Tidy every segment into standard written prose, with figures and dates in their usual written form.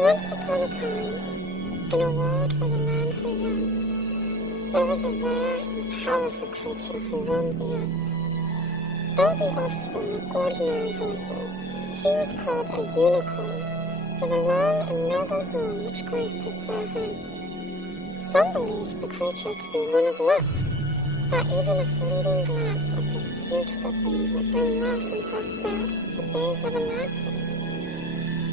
Once upon a time, in a world where the lands were young, there was a rare and powerful creature who roamed the earth. Though the offspring of ordinary horses, he was called a unicorn for the long and noble horn which graced his fair head. Some believed the creature to be one of luck, that even a fleeting glance of this beautiful being would bring wealth and prosperity for days everlasting.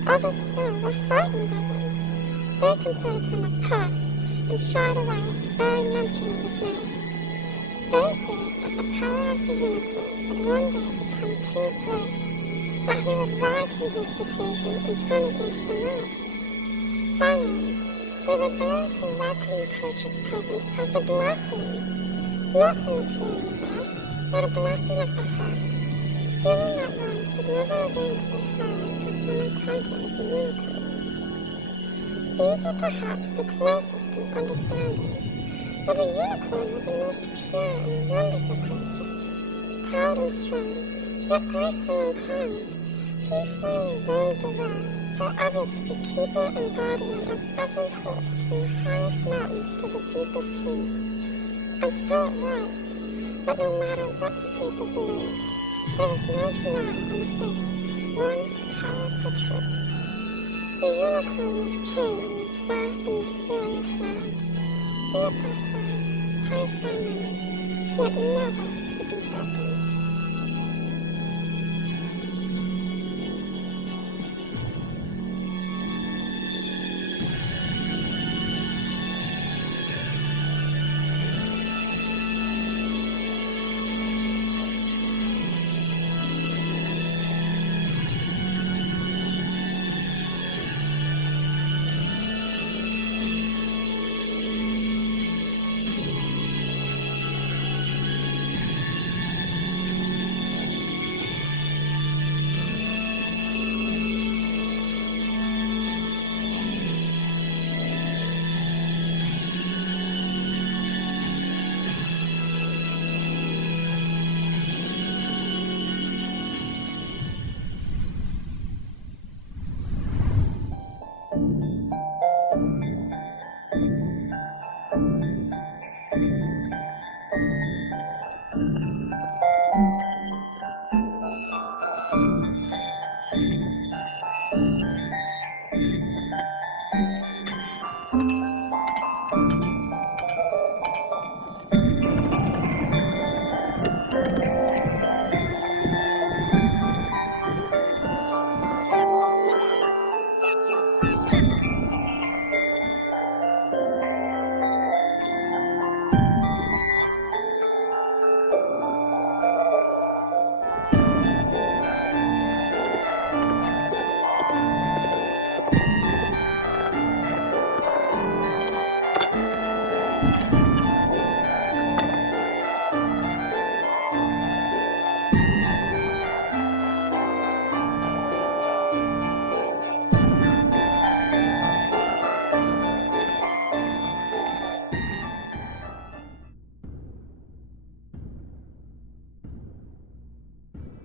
Others still were frightened of him. They considered him a curse and shied away at the very mention of his name. They feared that the power of the unicorn would one day become too great, that he would rise from his seclusion and turn against them all. Finally, there were those who welcomed the creature's presence as a blessing, not the material wealth, but a blessing of the heart, feeling that one could never again feel sorrow after an encounter with the unicorn. These were perhaps the closest in understanding, for the unicorn was a most pure and wonderful creature. Proud and strong, yet graceful and kind, he freely roamed the world, forever to be keeper and guardian of every horse from the highest mountains to the deepest sea. And so it was, that no matter what the people believed, there was no denying on the face of this one powerful truth. The unicorn was king in this vast and mysterious land, the oppressor, praised by many, yet never to be broken.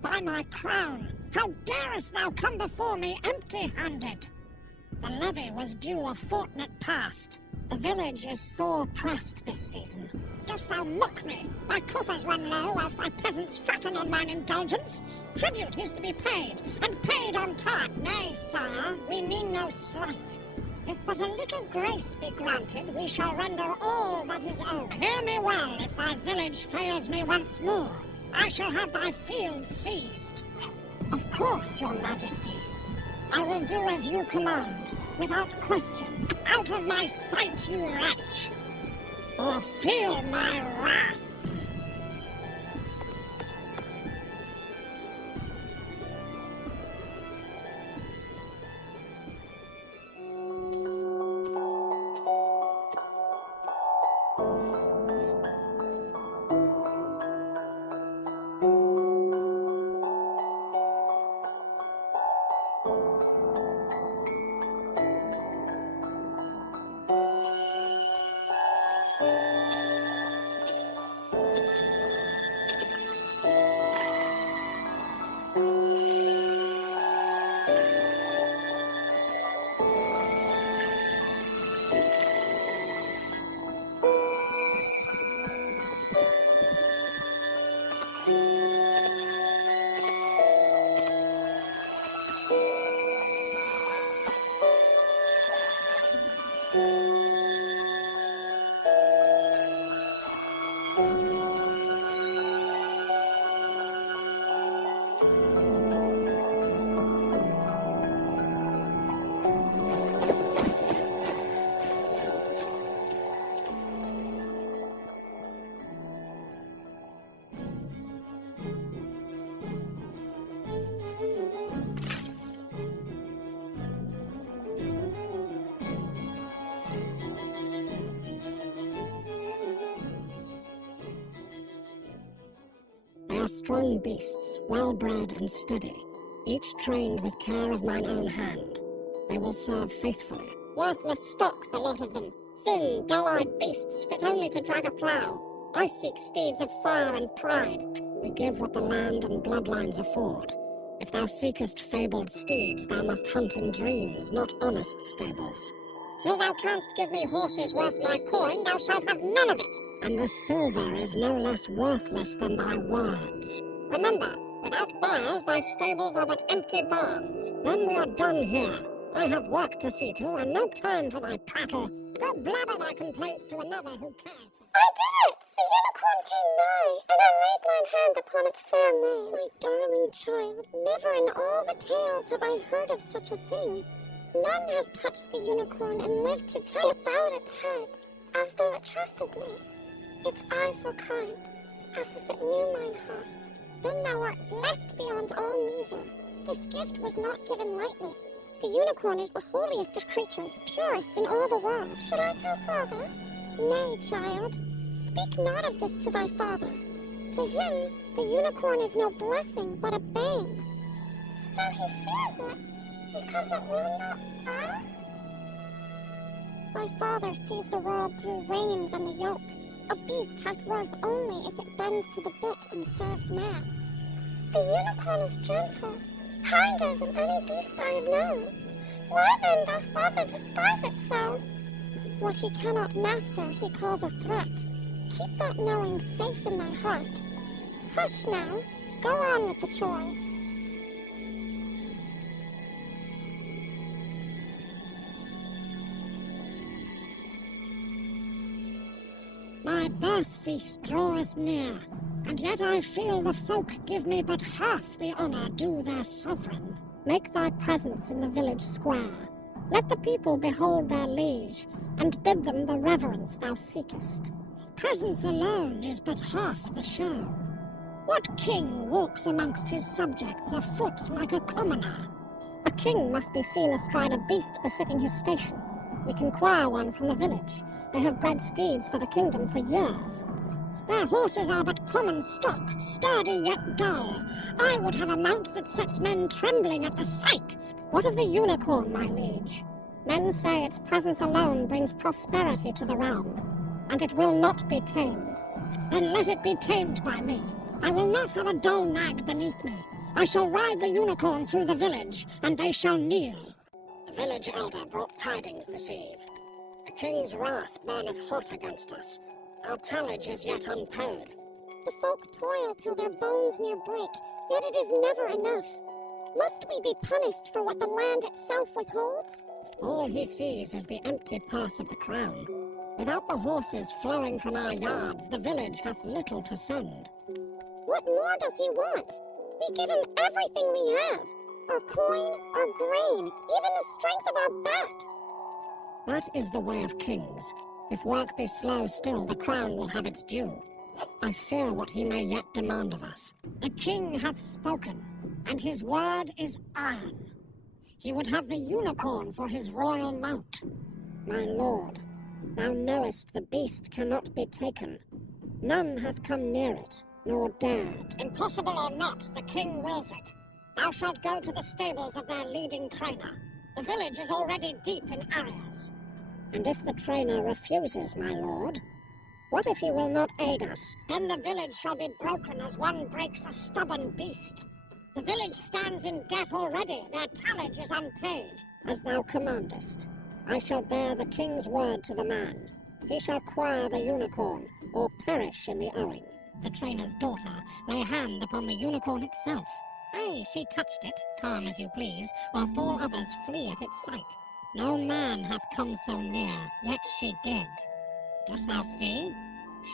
By my crown, how darest thou come before me empty-handed? The levy was due a fortnight past. The village is sore pressed this season. Dost thou mock me? My coffers run low, whilst thy peasants fatten on mine indulgence. Tribute is to be paid, and paid on time. Nay, sire, we mean no slight. If but a little grace be granted, we shall render all that is owed. Hear me well, if thy village fails me once more, I shall have thy field seized. Of course, your majesty. I will do as you command, without question. Out of my sight, you wretch, or feel my wrath. are strong beasts, well-bred and steady, each trained with care of mine own hand. They will serve faithfully. Worthless stock, the lot of them. Thin, dull-eyed beasts fit only to drag a plough. I seek steeds of fire and pride. We give what the land and bloodlines afford. If thou seekest fabled steeds, thou must hunt in dreams, not honest stables. Till thou canst give me horses worth my coin, thou shalt have none of it. And the silver is no less worthless than thy words. Remember, without buyers, thy stables are but empty barns. Then we are done here. I have work to see to, and no time for thy prattle. Go blabber thy complaints to another who cares for... I did it! The unicorn came nigh, and I laid mine hand upon its fair mane. My darling child, never in all the tales have I heard of such a thing. None have touched the unicorn and lived to tell about its head, as though it trusted me. Its eyes were kind, as if it knew mine heart. Then thou art blessed beyond all measure. This gift was not given lightly. The unicorn is the holiest of creatures, purest in all the world. Should I tell father? Nay, child, speak not of this to thy father. To him, the unicorn is no blessing, but a bane. So he fears it, because it will not earn? Thy father sees the world through reins and the yoke. A beast hath worth only if it bends to the bit and serves man. The unicorn is gentle, kinder than any beast I have known. Why then doth father despise it so? What he cannot master he calls a threat. Keep that knowing safe in thy heart. Hush now, go on with the chores. My birth feast draweth near, and yet I feel the folk give me but half the honour due their sovereign. Make thy presence in the village square. Let the people behold their liege, and bid them the reverence thou seekest. Presence alone is but half the show. What king walks amongst his subjects afoot like a commoner? A king must be seen astride a beast befitting his station. We can acquire one from the village. They have bred steeds for the kingdom for years. Their horses are but common stock, sturdy yet dull. I would have a mount that sets men trembling at the sight. What of the unicorn, my liege? Men say its presence alone brings prosperity to the realm, and it will not be tamed. Then let it be tamed by me. I will not have a dull nag beneath me. I shall ride the unicorn through the village, and they shall kneel. The village elder brought tidings this eve. The king's wrath burneth hot against us. Our tallage is yet unpaid. The folk toil till their bones near break, yet it is never enough. Must we be punished for what the land itself withholds? All he sees is the empty purse of the crown. Without the horses flowing from our yards, the village hath little to send. What more does he want? We give him everything we have. Our coin, our grain, even the strength of our backs. That is the way of kings. If work be slow still, the crown will have its due. I fear what he may yet demand of us. The king hath spoken, and his word is iron. He would have the unicorn for his royal mount. My lord, thou knowest the beast cannot be taken. None hath come near it, nor dared. Impossible or not, the king wills it. Thou shalt go to the stables of their leading trainer. The village is already deep in arrears. And if the trainer refuses, my lord? What if he will not aid us? Then the village shall be broken as one breaks a stubborn beast. The village stands in debt already. Their tallage is unpaid. As thou commandest, I shall bear the king's word to the man. He shall acquire the unicorn, or perish in the owing. The trainer's daughter lay hand upon the unicorn itself. Ay, she touched it, calm as you please, whilst all others flee at its sight. No man hath come so near, yet she did. Dost thou see?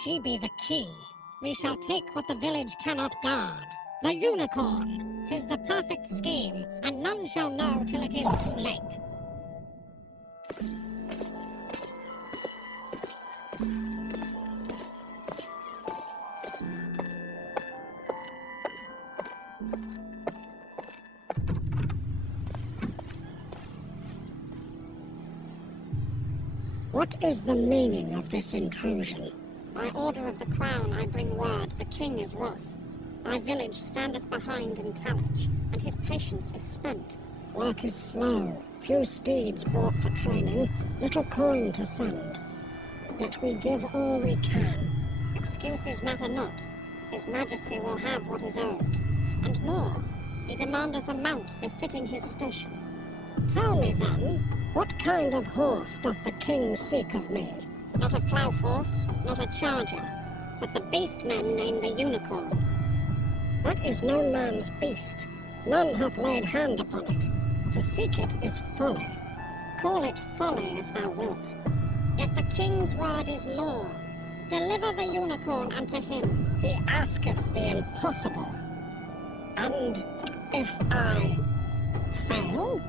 She be the key. We shall take what the village cannot guard. The unicorn! 'Tis the perfect scheme, and none shall know till it is too late. What is the meaning of this intrusion? By order of the crown I bring word the king is wroth. Thy village standeth behind in tallage, and his patience is spent. Work is slow, few steeds bought for training, little coin to send. Yet we give all we can. Excuses matter not. His majesty will have what is owed. And more, he demandeth a mount befitting his station. Tell me then, what kind of horse doth the king seek of me? Not a plough horse, not a charger, but the beast men name the unicorn. That is no man's beast. None hath laid hand upon it. To seek it is folly. Call it folly if thou wilt. Yet the king's word is law. Deliver the unicorn unto him. He asketh the impossible. And if I fail?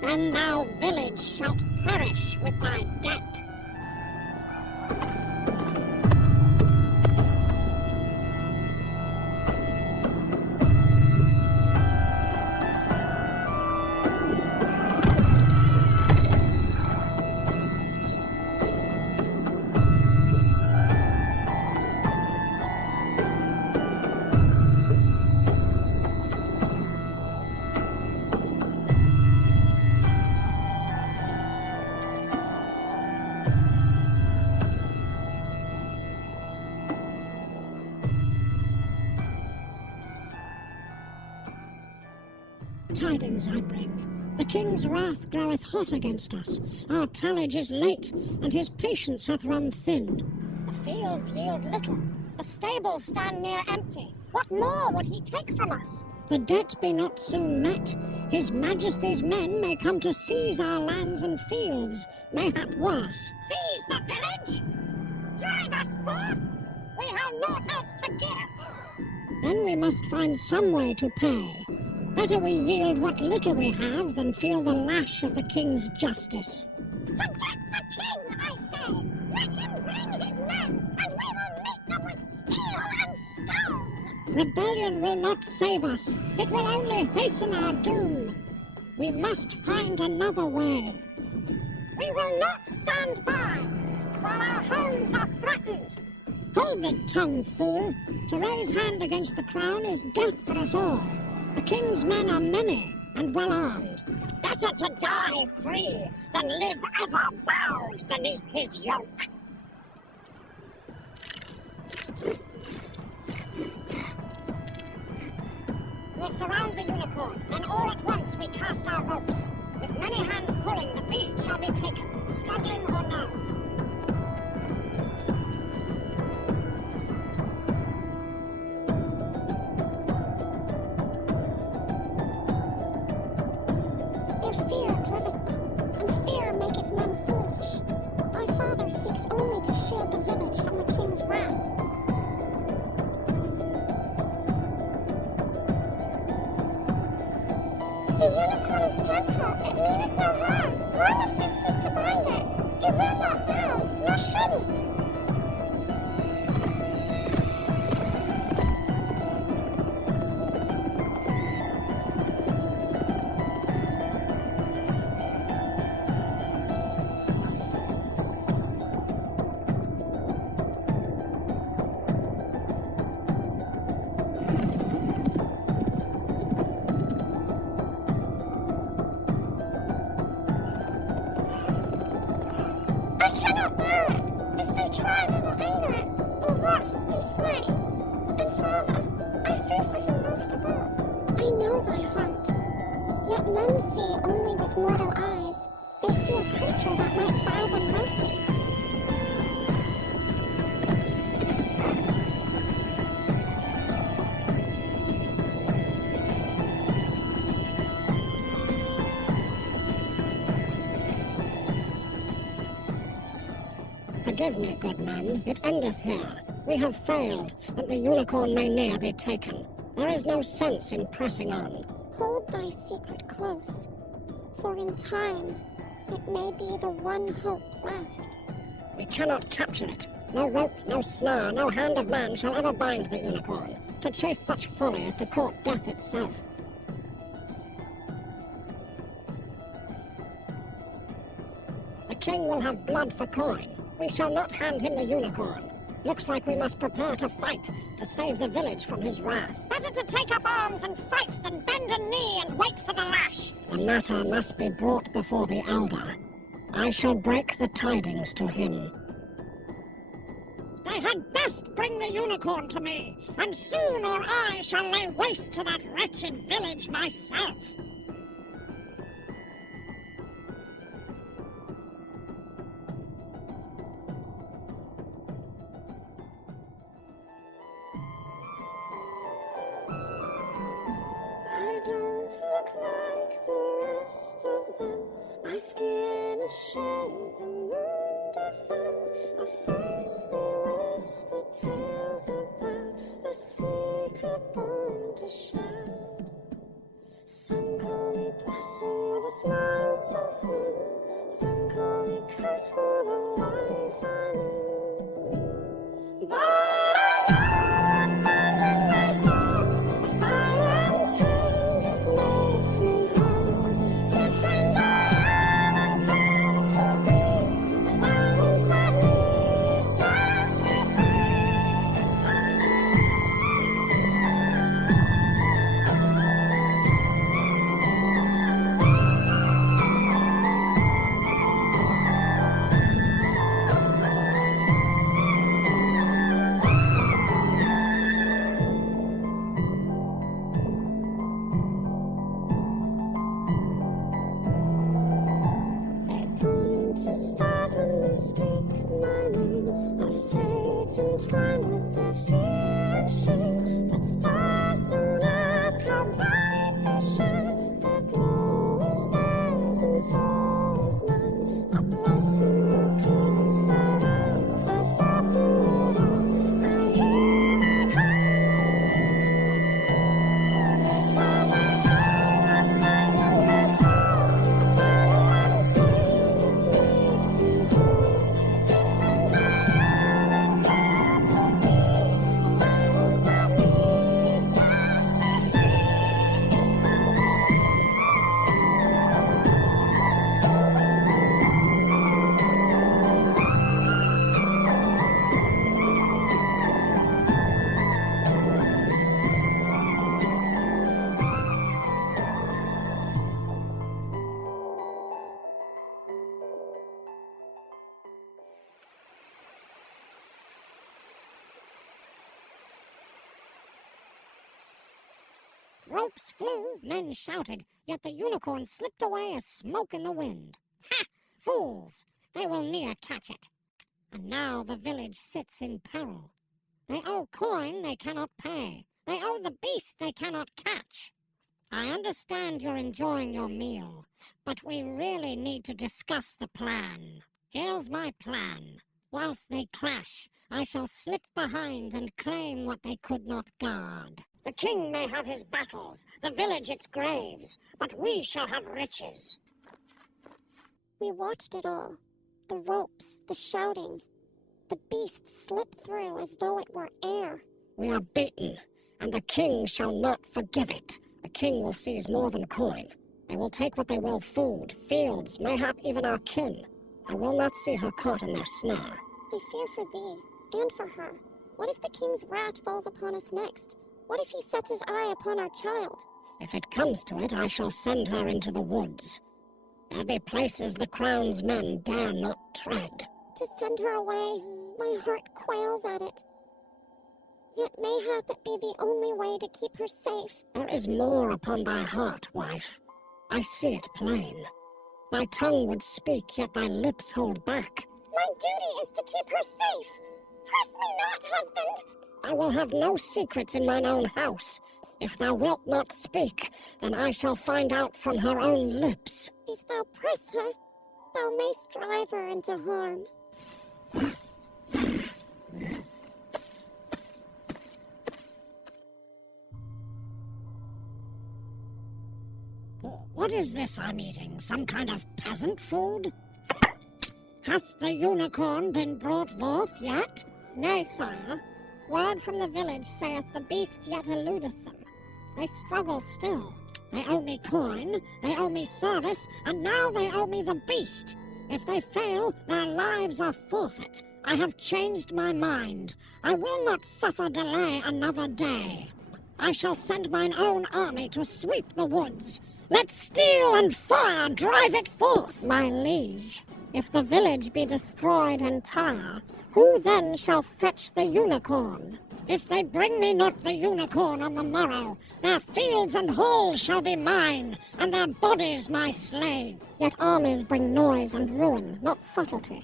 Then thou village shalt perish with thy debt. Tidings I bring. The king's wrath groweth hot against us. Our tallage is late, and his patience hath run thin. The fields yield little. The stables stand near empty. What more would he take from us? The debt be not soon met. His majesty's men may come to seize our lands and fields, mayhap worse. Seize the village? Drive us forth? We have naught else to give. Then we must find some way to pay. Better we yield what little we have than feel the lash of the king's justice. Forget the king, I say! Let him bring his men, and we will meet them with steel and stone! Rebellion will not save us. It will only hasten our doom. We must find another way. We will not stand by while our homes are threatened. Hold the tongue, fool. To raise hand against the crown is death for us all. The king's men are many and well armed. Better to die free than live ever bowed beneath his yoke. We'll surround the unicorn, then all at once we cast our ropes. With many hands pulling, the beast shall be taken, struggling or no. Fear driveth them, and fear maketh men foolish. Thy father seeks only to shield the village from the king's wrath. The unicorn is gentle, it meaneth no harm. Why must they seek to bind it? It will not bow, nor shouldn't. I cannot bear it. If they try, they will anger it, or worse, be slain. And father, I fear for him most of all. I know thy heart. Yet men see only with mortal eyes. They see a creature that might buy them mercy. Forgive me, good man. It endeth here. We have failed, and the unicorn may ne'er be taken. There is no sense in pressing on. Hold thy secret close, for in time it may be the one hope left. We cannot capture it. No rope, no snare, no hand of man shall ever bind the unicorn. To chase such folly is to court death itself. The king will have blood for coin. We shall not hand him the unicorn. Looks like we must prepare to fight to save the village from his wrath. Better to take up arms and fight than bend a knee and wait for the lash. The matter must be brought before the elder. I shall break the tidings to him. They had best bring the unicorn to me, and soon or I shall lay waste to that wretched village myself. I don't look like the rest of them. My skin is shade, the moon defines a face. They whisper tales about a secret born to shine. Some call me blessing with a smile so thin. Some call me curse for the life I live. But I know what burns in my soul, a fire untamed, it makes me whole. Different I am and proud to be. The light inside me sets me to stars when they speak my name. A fate entwined with their fear and shame. But stars don't ask how bright they shine. Their glow is theirs and so is mine. A blessing or curse, I rise, I fall through it all. I hear my call. 'Cause I know what burns in my soul. A fire untamed, it makes me whole. Different I am and proud to be. The light inside me sets me free. Ropes flew, men shouted, yet the unicorn slipped away as smoke in the wind. Ha! Fools! They will ne'er catch it. And now the village sits in peril. They owe coin they cannot pay. They owe the beast they cannot catch. I understand you're enjoying your meal, but we really need to discuss the plan. Here's my plan. Whilst they clash, I shall slip behind and claim what they could not guard. The king may have his battles, the village its graves, but we shall have riches. We watched it all. The ropes, the shouting. The beast slipped through as though it were air. We are beaten, and the king shall not forgive it. The king will seize more than coin. They will take what they will, food, fields, mayhap even our kin. I will not see her caught in their snare. I fear for thee, and for her. What if the king's wrath falls upon us next? What if he sets his eye upon our child? If it comes to it, I shall send her into the woods. There be places the crown's men dare not tread. To send her away, my heart quails at it. Yet mayhap it be the only way to keep her safe. There is more upon thy heart, wife. I see it plain. Thy tongue would speak, yet thy lips hold back. My duty is to keep her safe. Press me not, husband. I will have no secrets in mine own house. If thou wilt not speak, then I shall find out from her own lips. If thou press her, thou mayst drive her into harm. What is this I'm eating? Some kind of peasant food? Has the unicorn been brought forth yet? Nay, sire. Word from the village saith the beast yet eludeth them. They struggle still. They owe me coin, they owe me service, and now they owe me the beast. If they fail, their lives are forfeit. I have changed my mind. I will not suffer delay another day. I shall send mine own army to sweep the woods. Let steel and fire drive it forth. My liege, if the village be destroyed entire, who then shall fetch the unicorn? If they bring me not the unicorn on the morrow, their fields and halls shall be mine, and their bodies my slave. Yet armies bring noise and ruin, not subtlety.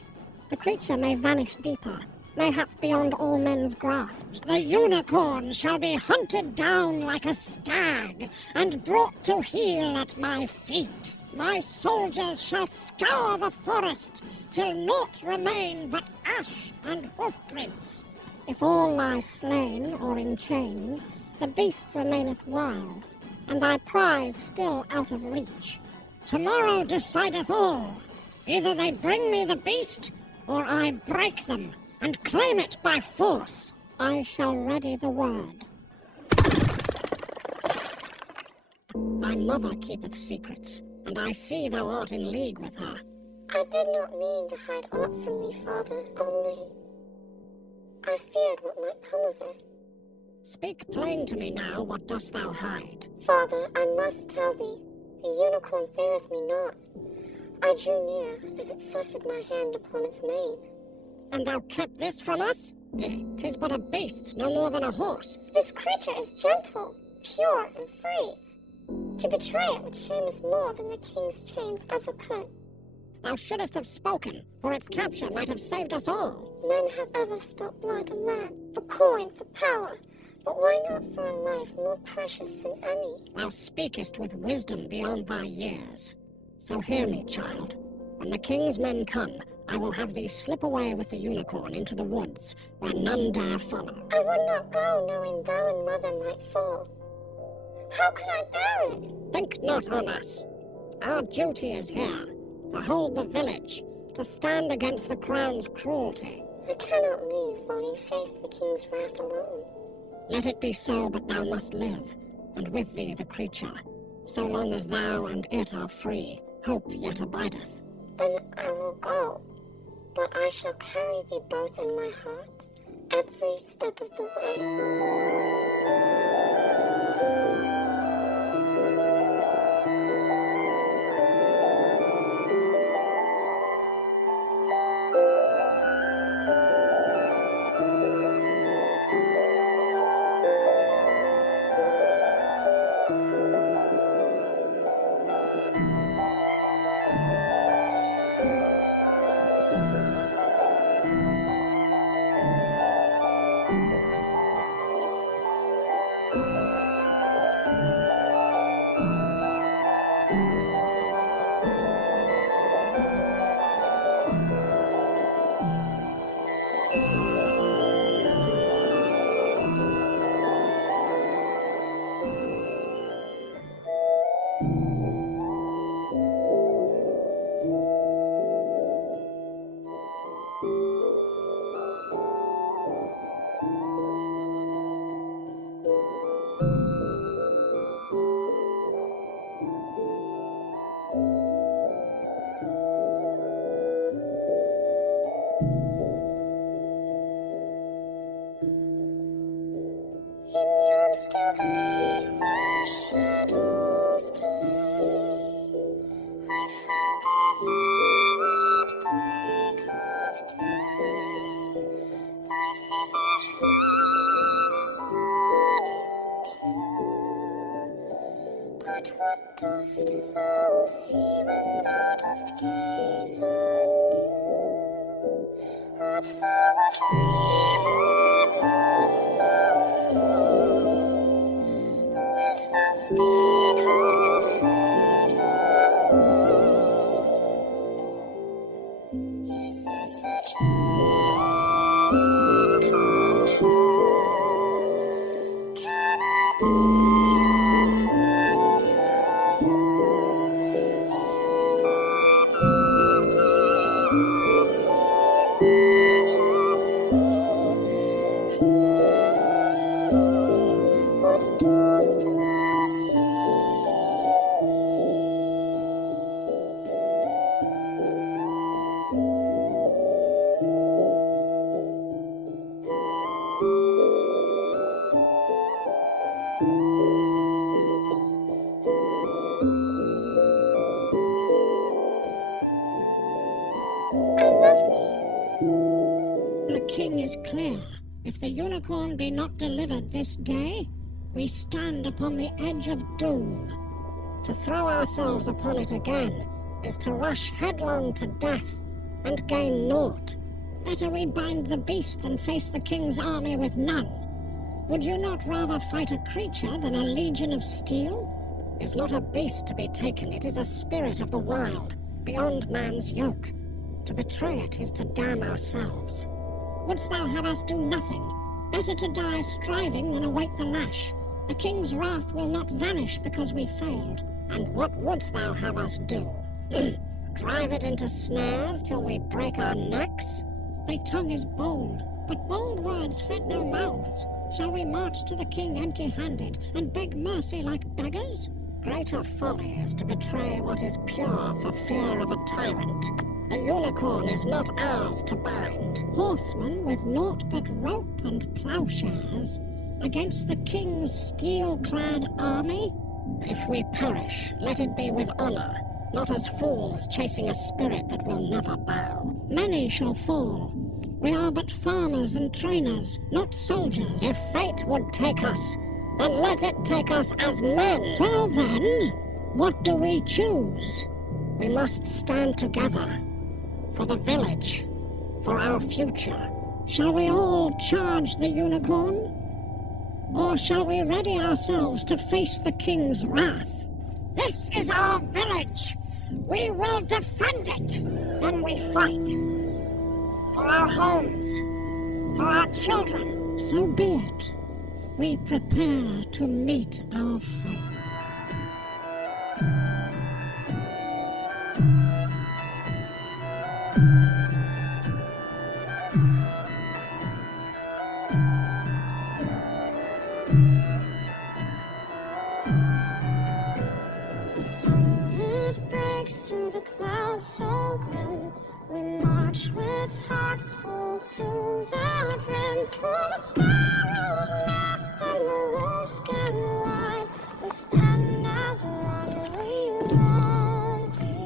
The creature may vanish deeper, mayhap beyond all men's grasps. The unicorn shall be hunted down like a stag, and brought to heel at my feet. My soldiers shall scour the forest, till naught remain but ash and hoofprints. If all lie slain or in chains, the beast remaineth wild, and thy prize still out of reach. Tomorrow decideth all. Either they bring me the beast, or I break them and claim it by force. I shall ready the word. Thy mother keepeth secrets, and I see thou art in league with her. I did not mean to hide aught from thee, father, only I feared what might come of it. Speak plain to me now, what dost thou hide? Father, I must tell thee, the unicorn feareth me not. I drew near, and it suffered my hand upon its mane. And thou kept this from us? 'Tis but a beast, no more than a horse. This creature is gentle, pure, and free. To betray it would shame us more than the king's chains ever could. Thou shouldst have spoken, for its capture might have saved us all. Men have ever spilt blood on land, for coin, for power, but why not for a life more precious than any? Thou speakest with wisdom beyond thy years. So hear me, child. When the king's men come, I will have thee slip away with the unicorn into the woods, where none dare follow. I would not go, knowing thou and mother might fall. How could I bear it? Think not on us. Our duty is here, to hold the village, to stand against the crown's cruelty. I cannot leave while you face the king's wrath alone. Let it be so, but thou must live, and with thee the creature. So long as thou and it are free, hope yet abideth. Then I will go, but I shall carry thee both in my heart, every step of the way. Still glade where shadows play, I found thee there at break of day. Thy visage fair is morning too. But what dost thou see when thou dost gaze anew? Art thou a dream, or dost thou stay? Wilt thou speak or fade away? Is this a dream come true? Can I be a friend to you? In thy beauty I see majesty. Pray, what dost thou see in me? If the unicorn be not delivered this day, we stand upon the edge of doom. To throw ourselves upon it again is to rush headlong to death and gain naught. Better we bind the beast than face the king's army with none. Would you not rather fight a creature than a legion of steel? Is not a beast to be taken, it is a spirit of the wild, beyond man's yoke. To betray it is to damn ourselves. Wouldst thou have us do nothing? Better to die striving than await the lash. The king's wrath will not vanish because we failed. And what wouldst thou have us do? Drive it into snares till we break our necks? Thy tongue is bold, but bold words fed no mouths. Shall we march to the king empty-handed and beg mercy like beggars? Greater folly is to betray what is pure for fear of a tyrant. The unicorn is not ours to bind. Horsemen with naught but rope and plowshares against the king's steel-clad army? If we perish, let it be with honor, not as fools chasing a spirit that will never bow. Many shall fall. We are but farmers and trainers, not soldiers. If fate would take us, then let it take us as men. Well then, what do we choose? We must stand together. For the village. For our future. Shall we all charge the unicorn? Or shall we ready ourselves to face the king's wrath? This is our village. We will defend it. Then we fight. For our homes. For our children. So be it. We prepare to meet our fate. The sun, it breaks through the clouds so grim. We march with hearts full to the brim. For the sparrow's nest and the wolf's stand wide. We stand as one, we won't divide.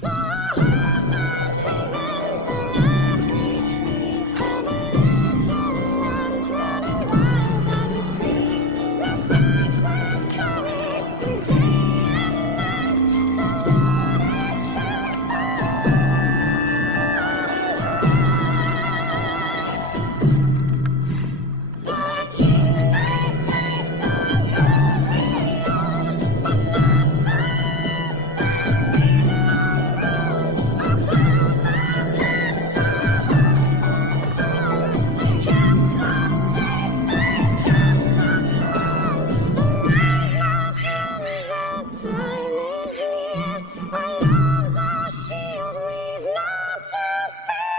For earth and haven, for every tree, for the little ones running wild and free. We fight with courage through day and night. For what is true, for what is right. The king might take the gold we own, but not those that we've long grown. Our plows, our pens, our humble song. They've kept us safe, they've kept us strong. Arise, my friends, the time is near. Our love's our shield, we've naught to fear.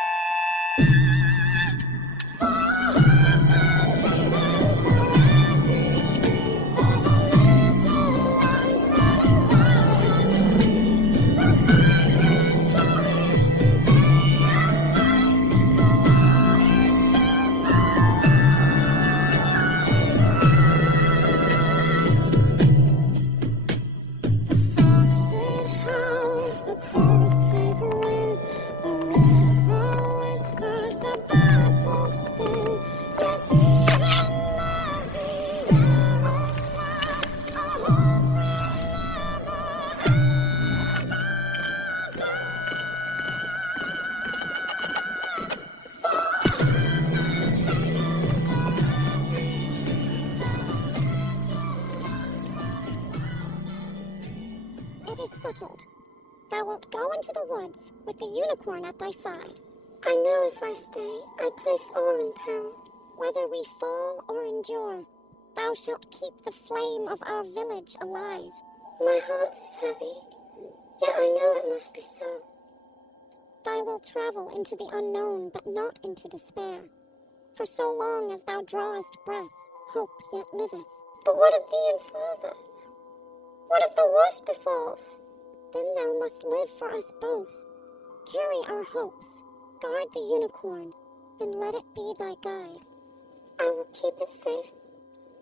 For earth and haven, for every tree, for the little ones running wild and free. We'll fight with courage through day and night. For what is true, for the fox it howls, the crows take wing, the river whispers, the battle sting. Yet even as the arrows fly, our hope will never, ever die. For and haven, for every tree, for the little ones running wild and free. It is settled. Thou wilt go into the woods with the unicorn at thy side. I know if I stay, I place all in peril. Whether we fall or endure, thou shalt keep the flame of our village alive. My heart is heavy, yet I know it must be so. Thou wilt travel into the unknown, but not into despair. For so long as thou drawest breath, hope yet liveth. But what of thee and father? What if the worst befalls? Then thou must live for us both. Carry our hopes, guard the unicorn, and let it be thy guide. I will keep us safe,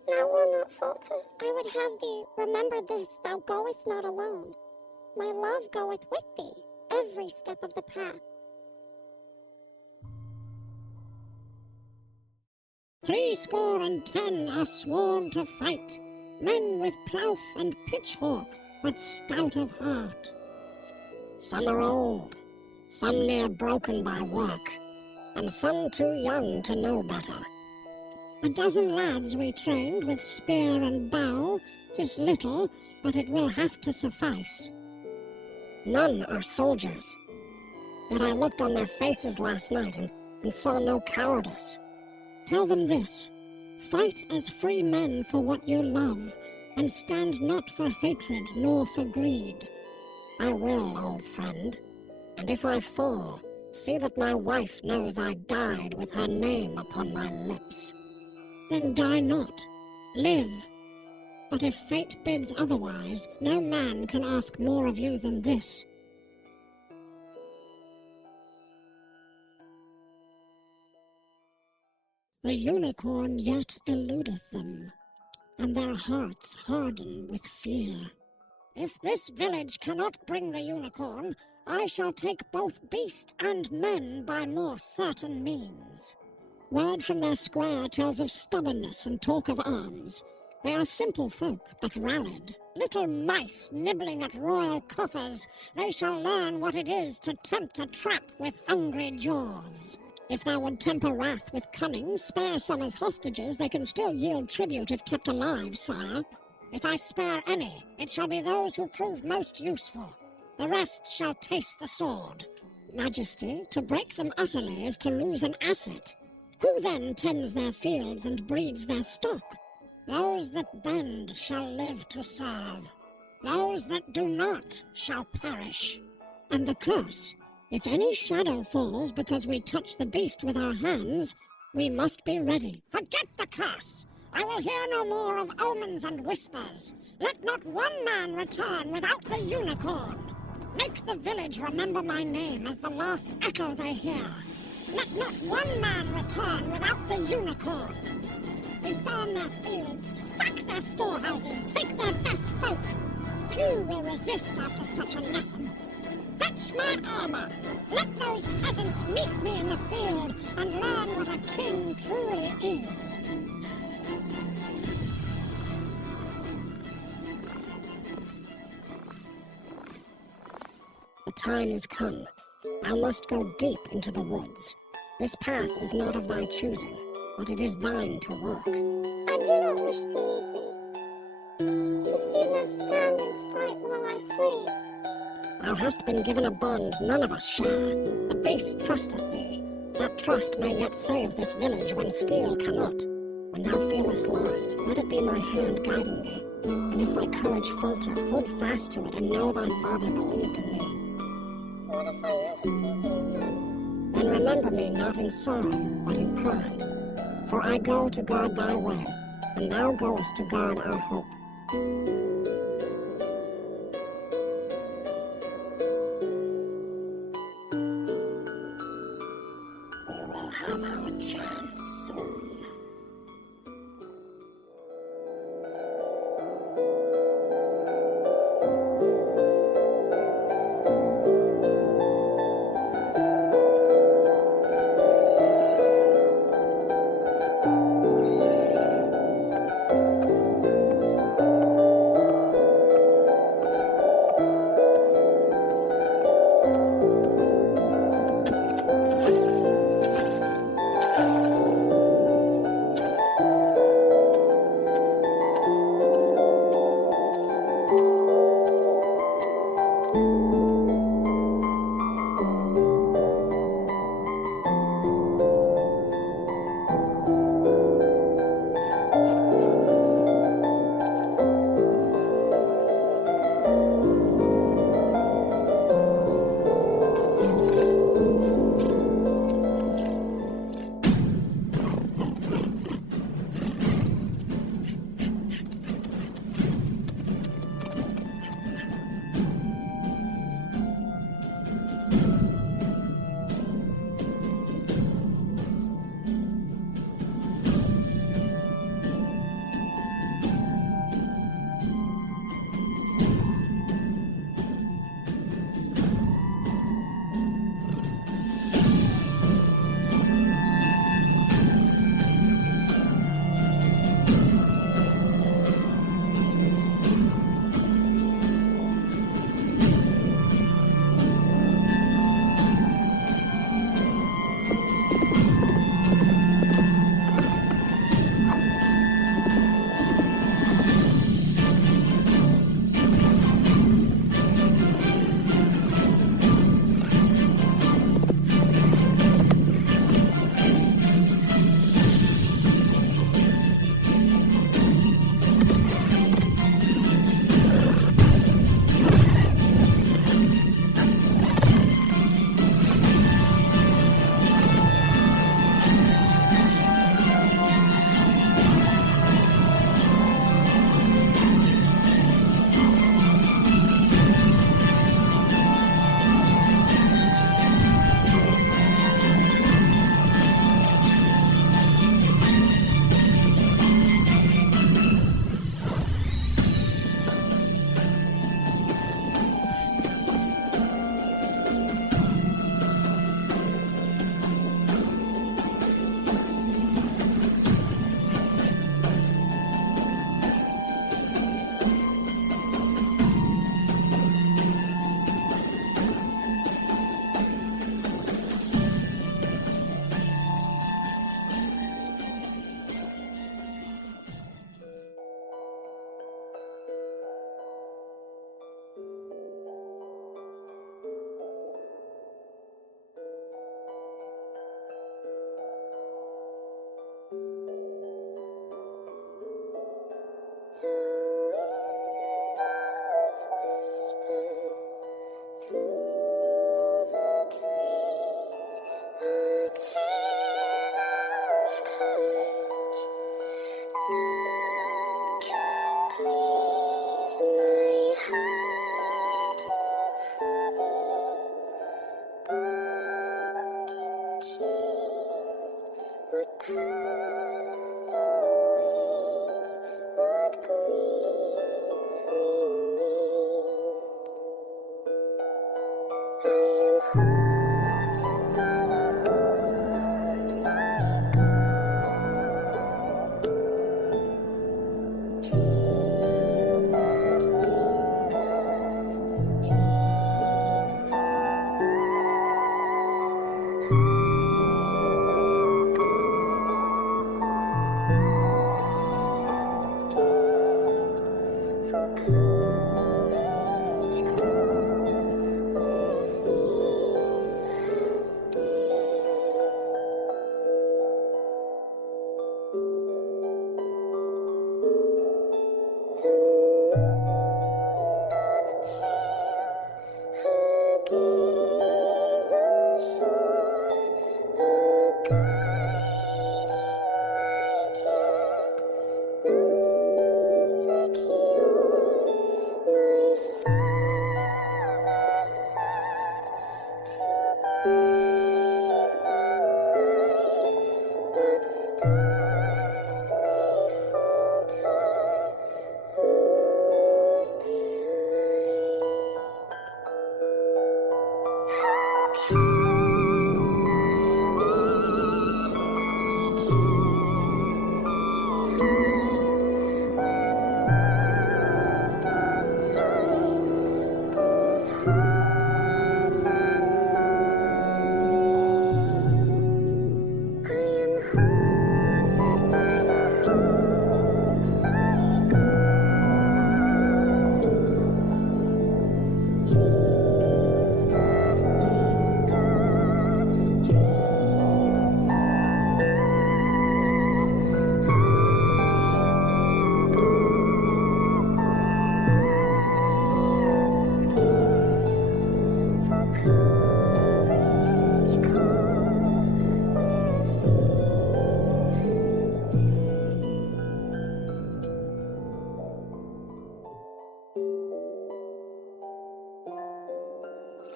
and I will not falter. I would have thee remember this, thou goest not alone. My love goeth with thee, every step of the path. 'Threescore and 10 are sworn to fight, men with plough and pitchfork, but stout of heart. Some are old, some near broken by work, and some too young to know better. 12 lads we trained with spear and bow. 'Tis little, but it will have to suffice. None are soldiers, yet I looked on their faces last night and saw no cowardice. Tell them this: fight as free men for what you love, and stand not for hatred nor for greed. I will, old friend, and if I fall, see that my wife knows I died with her name upon my lips. Then die not, live. But if fate bids otherwise, no man can ask more of you than this. The unicorn yet eludeth them, and their hearts harden with fear. If this village cannot bring the unicorn, I shall take both beast and men by more certain means. Word from their squire tells of stubbornness and talk of arms. They are simple folk, but rallied. Little mice nibbling at royal coffers, they shall learn what it is to tempt a trap with hungry jaws. If thou would temper wrath with cunning, spare some as hostages, they can still yield tribute if kept alive, sire. If I spare any, it shall be those who prove most useful. The rest shall taste the sword. Majesty, to break them utterly is to lose an asset. Who then tends their fields and breeds their stock? Those that bend shall live to serve. Those that do not shall perish. And the curse: if any shadow falls because we touch the beast with our hands, we must be ready. Forget the curse! I will hear no more of omens and whispers. Let not one man return without the unicorn. Make the village remember my name as the last echo they hear. Let not one man return without the unicorn. They burn their fields, sack their storehouses, take their best folk. Few will resist after such a lesson. Fetch my armor. Let those peasants meet me in the field and learn what a king truly is. The time is come. Thou must go deep into the woods. This path is not of thy choosing, but it is thine to work. I do not wish to leave thee. To see thou stand and fight while I flee. Thou hast been given a bond none of us share. The beast trusteth thee. That trust may yet save this village when steel cannot. When thou feelest lost, let it be my hand guiding thee. And if thy courage falter, hold fast to it and know thy father believed in thee. What if I never see thee again? Then remember me not in sorrow, but in pride. For I go to guard thy way, and thou goest to guard our hope. We will have our chance soon.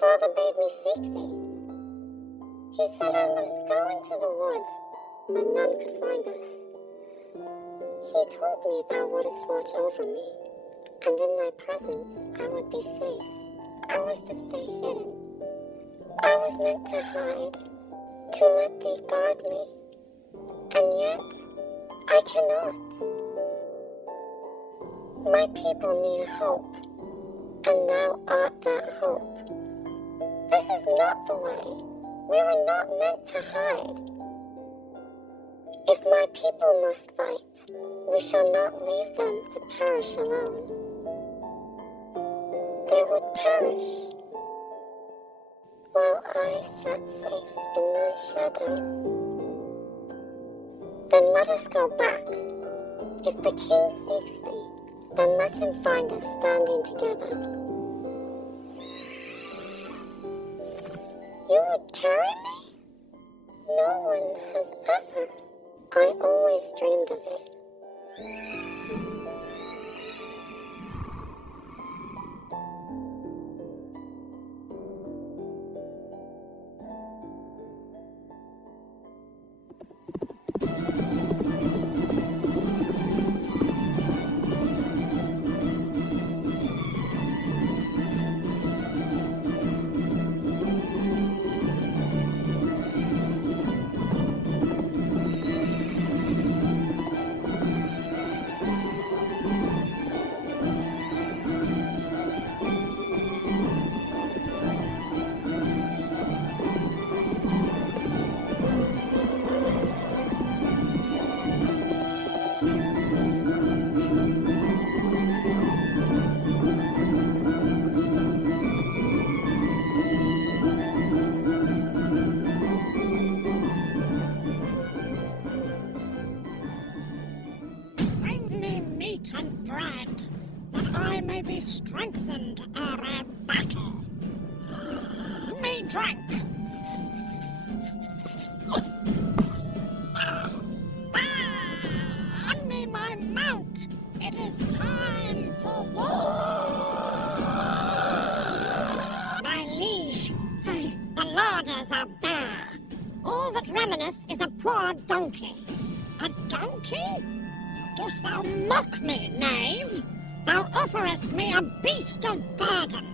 Father bade me seek thee. He said I must go into the woods where none could find us. He told me thou wouldst watch over me, and in thy presence I would be safe. I was to stay hidden. I was meant to hide, to let thee guard me, and yet I cannot. My people need hope, and thou art that hope. This is not the way. We were not meant to hide. If my people must fight, we shall not leave them to perish alone. They would perish while I sat safe in thy shadow. Then let us go back. If the king seeks thee, then let him find us standing together. You would carry me? No one has ever. I always dreamed of it. And bread, that I may be strengthened ere our battle. Me drink. On me my mount. It is time for war. My liege, the larders are bare. All that remaneth is a poor donkey. A donkey? Dost thou mock me, knave? Thou offerest me a beast of burden.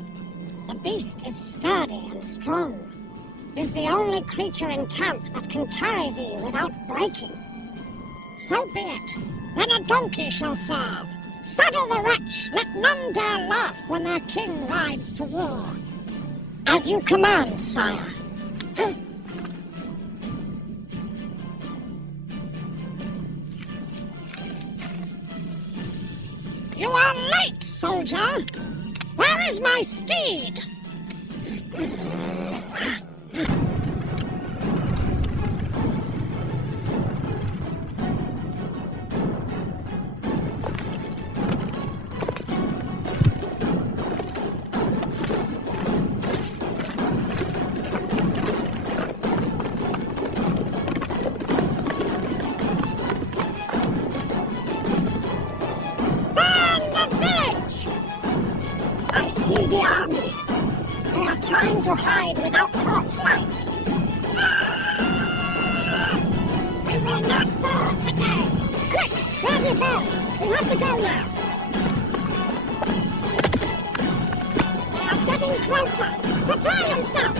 The beast is sturdy and strong. Is the only creature in camp that can carry thee without breaking. So be it. Then a donkey shall serve. Saddle the wretch. Let none dare laugh when their king rides to war. As you command, sire. You are late, soldier! Where is my steed? the army. They are trying to hide without torchlight. We will not fall today. Quick, grab your bow. We have to go now. They are getting closer. Prepare yourself.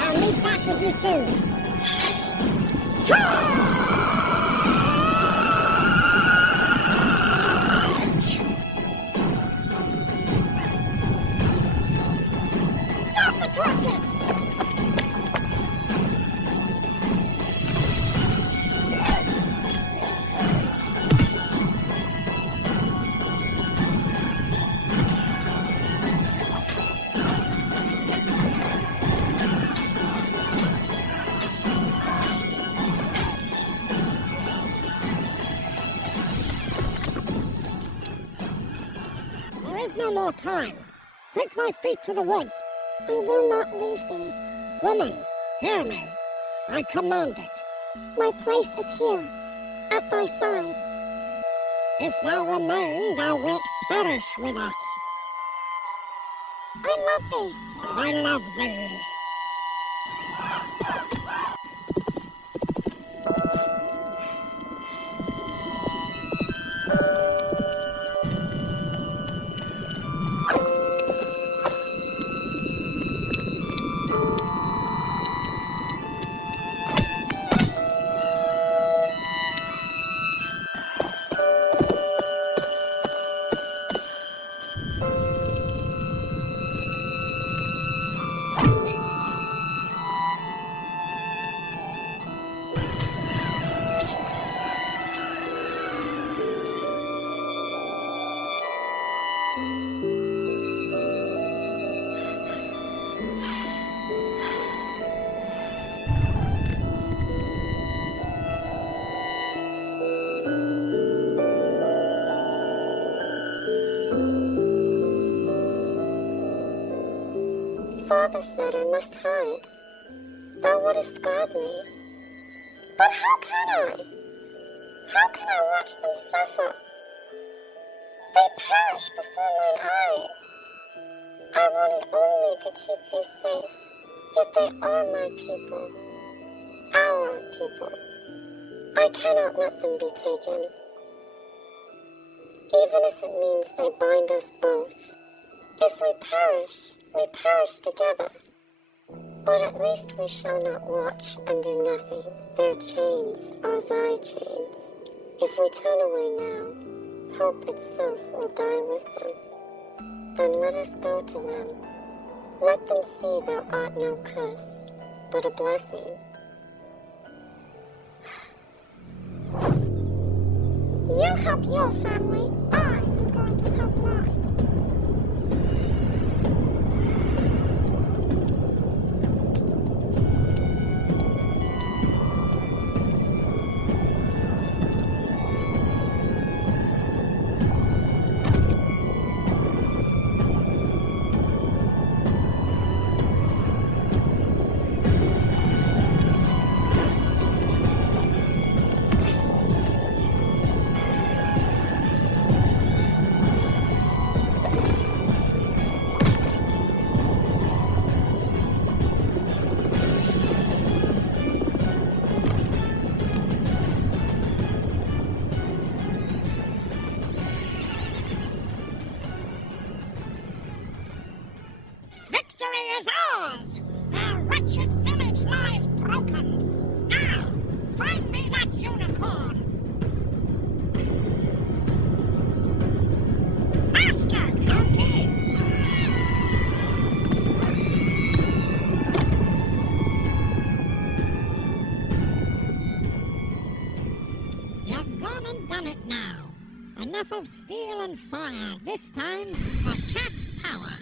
I'll meet back with you soon. Charge! Stop the torches! There is no more time. Take thy feet to the woods. I will not leave thee. Woman, hear me. I command it. My place is here, at thy side. If thou remain, thou wilt perish with us. I love thee. I love thee. Father said I must hide. Thou wouldest guard me. But how can I? How can I watch them suffer? They perish before mine eyes. I wanted only to keep thee safe, yet they are my people. Our people. I cannot let them be taken. Even if it means they bind us both. If we perish together. But at least we shall not watch and do nothing. Their chains are thy chains. If we turn away now, hope itself will die with them. Then let us go to them. Let them see thou art no curse, but a blessing. You help your family, I am going to help mine. Victory is ours! The wretched village lies broken. Now, find me that unicorn! Faster, donkeys! You've gone and done it now. Enough of steel and fire, this time for cat power.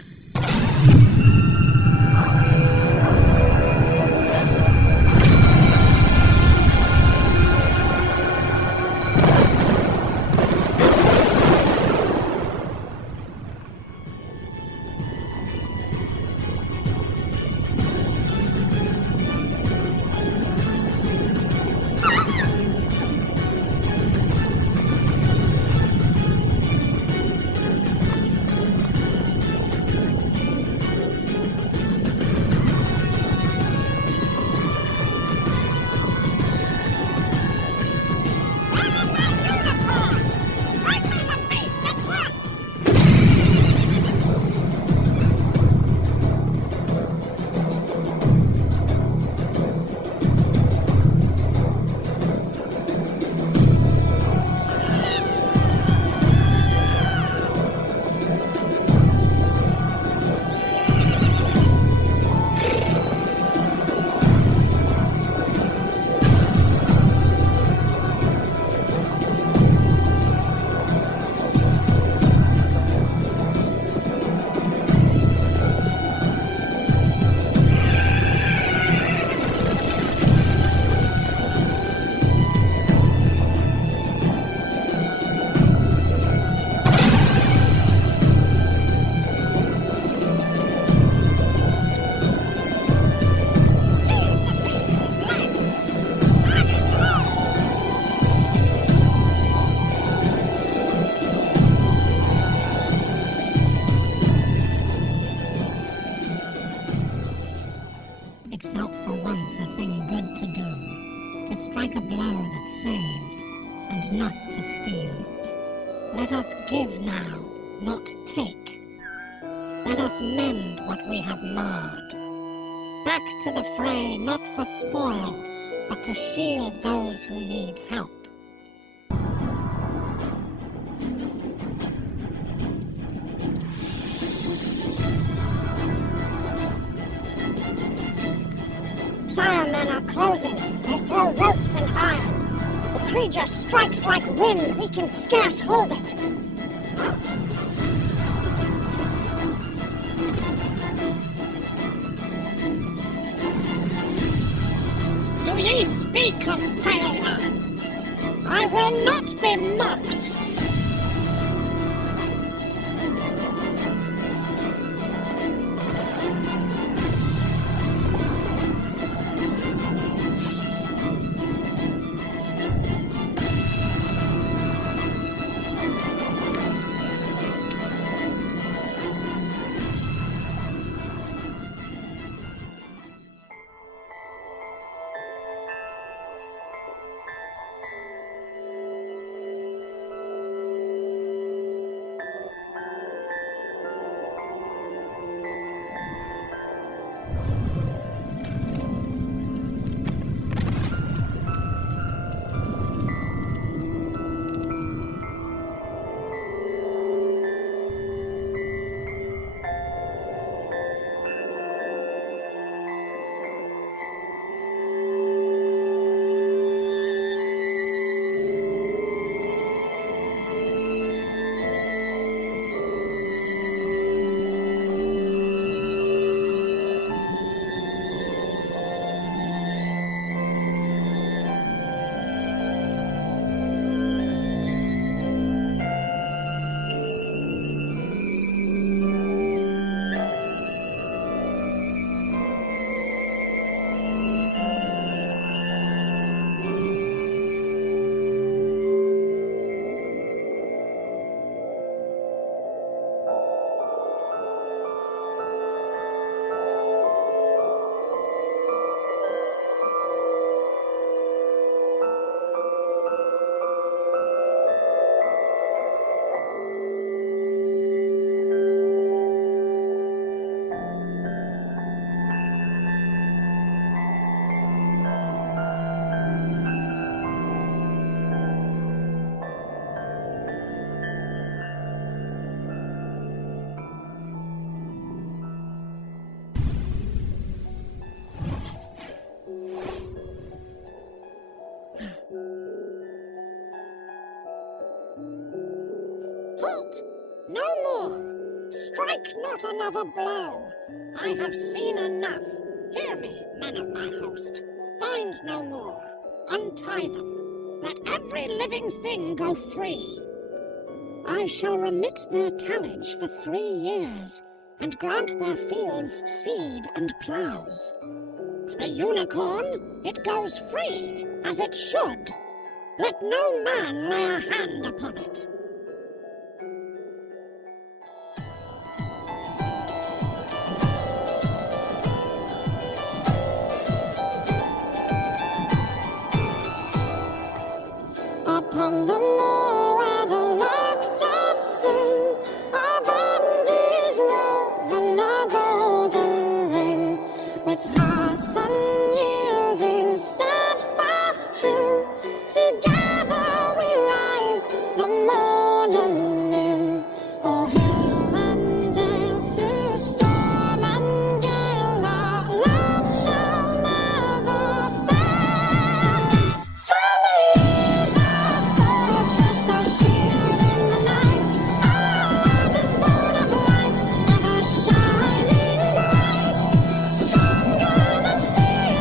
It felt for once a thing good to do, to strike a blow that saved, and not to steal. Let us give now, not take. Let us mend what we have marred. Back to the fray, not for spoil, but to shield those who need help. Firemen are closing. They throw ropes and iron. The creature strikes like wind. We can scarce hold it. Do ye speak of failure? I will not be mocked. Halt! No more! Strike not another blow! I have seen enough. Hear me, men of my host. Bind no more. Untie them. Let every living thing go free. I shall remit their tallage for 3 years, and grant their fields seed and ploughs. The unicorn, it goes free, as it should. Let no man lay a hand upon it. Upon the moor where the lark doth sing, our bond is woven a golden ring, with hearts unyielding, steadfast, true. Together we rise, the morning new. O'er hill and dale, through storm and gale, our love shall never fail. For me is our fortress, our shield in the night. Our love is born of light, ever shining bright. Stronger than steel,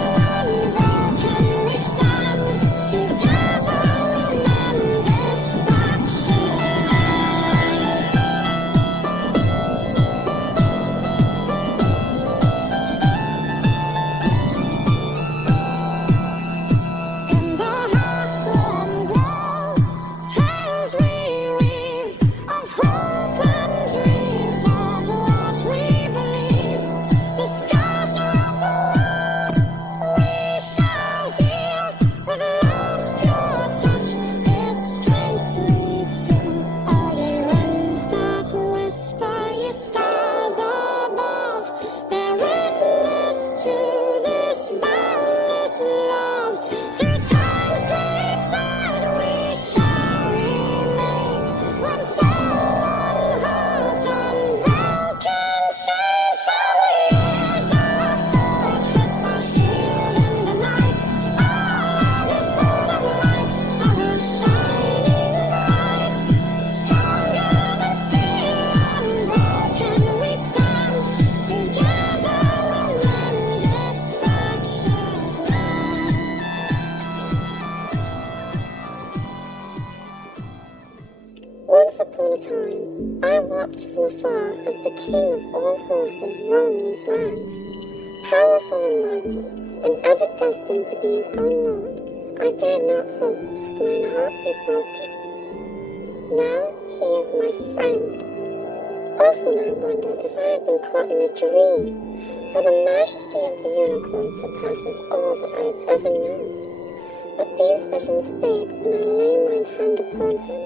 watched from afar as the king of all horses roamed these lands. Powerful and mighty, and ever destined to be his own lord, I dared not hope lest mine heart be broken. Now he is my friend. Often I wonder if I have been caught in a dream, for the majesty of the unicorn surpasses all that I have ever known. But these visions fade when I lay mine hand upon him.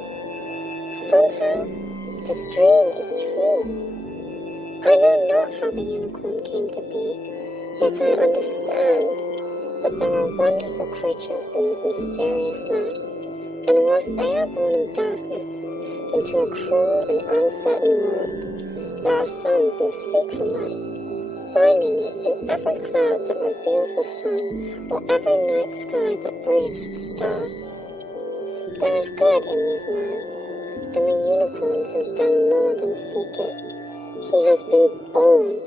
Somehow, this dream is true. I know not how the unicorn came to be, yet I understand that there are wonderful creatures in this mysterious land, and whilst they are born in darkness, into a cruel and uncertain world, there are some who seek the light, finding it in every cloud that reveals the sun, or every night sky that breathes of stars. There is good in these lands, and the unicorn has done more than seek it. He has been born